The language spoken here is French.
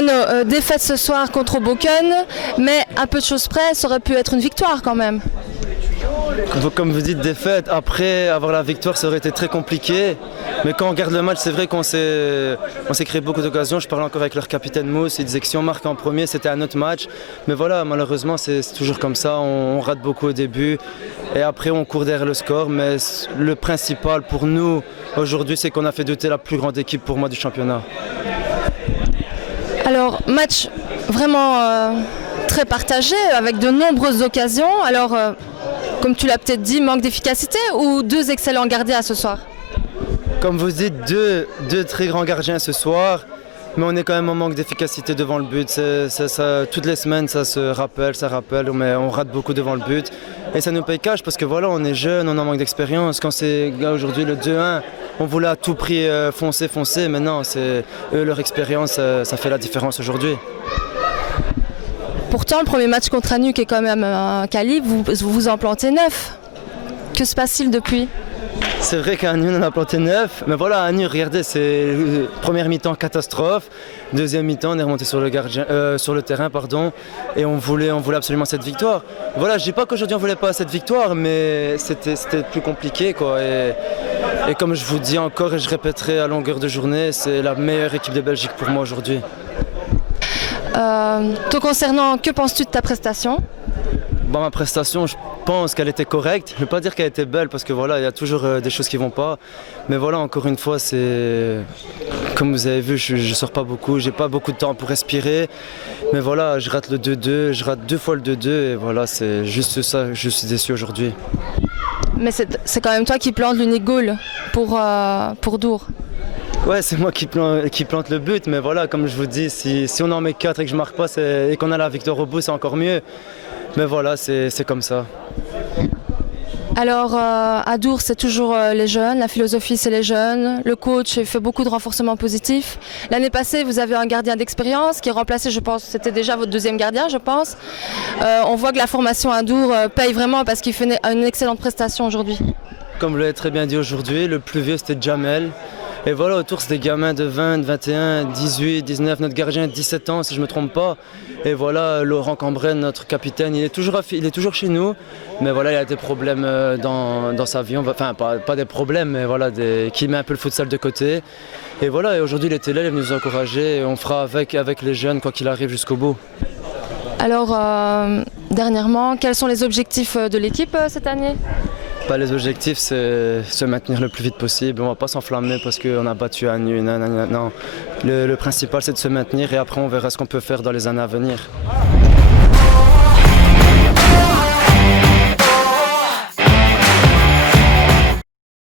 Mariano, défaite ce soir contre Boken, mais à peu de choses près, ça aurait pu être une victoire quand même. Comme vous dites, défaite. Après avoir la victoire, ça aurait été très compliqué. Mais quand on regarde le match, c'est vrai qu'on s'est créé beaucoup d'occasions. Je parlais encore avec leur capitaine Mousse. Il disait que si on marque en premier, c'était un autre match. Mais voilà, malheureusement, c'est toujours comme ça. On rate beaucoup au début. Et après, on court derrière le score. Mais le principal pour nous aujourd'hui, c'est qu'on a fait douter la plus grande équipe pour moi du championnat. Alors, match vraiment très partagé, avec de nombreuses occasions. Alors, comme tu l'as peut-être dit, manque d'efficacité ou deux excellents gardiens ce soir? Comme vous dites, deux très grands gardiens ce soir, mais on est quand même en manque d'efficacité devant le but. Toutes les semaines, ça rappelle, mais on rate beaucoup devant le but. Et ça nous paye cash parce que voilà, on est jeunes, on a manque d'expérience. Quand c'est aujourd'hui le 2-1, on voulait à tout prix foncer. Maintenant, c'est eux, leur expérience, ça fait la différence aujourd'hui. Pourtant, le premier match contre Annuc est quand même un calibre, vous en plantez 9. Que se passe-t-il depuis? C'est vrai qu'à Annuc, on en a planté 9, mais voilà, à Annuc, regardez, c'est première mi-temps catastrophe, deuxième mi-temps, on est remonté sur le terrain, et on voulait absolument cette victoire. Voilà, je dis pas qu'aujourd'hui on voulait pas cette victoire, mais c'était plus compliqué, quoi. Et comme je vous dis encore et je répéterai à longueur de journée, c'est la meilleure équipe de Belgique pour moi aujourd'hui. Te concernant, que penses-tu de ta prestation? Bon, ma prestation, je pense qu'elle était correcte. Je ne vais pas dire qu'elle était belle parce que voilà, il y a toujours des choses qui ne vont pas. Mais voilà, encore une fois, c'est comme vous avez vu, je ne sors pas beaucoup, j'ai pas beaucoup de temps pour respirer. Mais voilà, je rate le 2-2, je rate 2 fois le 2-2 et voilà, c'est juste ça, je suis déçu aujourd'hui. Mais c'est quand même toi qui plante l'unique goal pour Dour. Ouais, c'est moi qui plante le but, mais voilà, comme je vous dis, si on en met 4 et que je ne marque pas et qu'on a la victoire au bout, c'est encore mieux. Mais voilà, c'est comme ça. Alors, à Dour, c'est toujours les jeunes, la philosophie, c'est les jeunes. Le coach fait beaucoup de renforcements positifs. L'année passée, vous avez un gardien d'expérience qui est remplacé, je pense, c'était déjà votre deuxième gardien, je pense. On voit que la formation à Dour paye vraiment parce qu'il fait une excellente prestation aujourd'hui. Comme vous l'avez très bien dit aujourd'hui, le plus vieux, c'était Jamel. Et voilà, autour, c'est des gamins de 20, 21, 18, 19, notre gardien a 17 ans, si je ne me trompe pas. Et voilà, Laurent Cambren, notre capitaine, il est toujours chez nous. Mais voilà, il a des problèmes dans sa vie. Enfin, pas des problèmes, mais voilà, qui met un peu le futsal de côté. Et voilà, et aujourd'hui, il était là, il est venu nous encourager. Et on fera avec les jeunes, quoi qu'il arrive, jusqu'au bout. Alors, dernièrement, quels sont les objectifs de l'équipe cette année? Les objectifs, c'est se maintenir le plus vite possible. On ne va pas s'enflammer parce qu'on a battu Annuc. Non. Le principal, c'est de se maintenir et après, on verra ce qu'on peut faire dans les années à venir.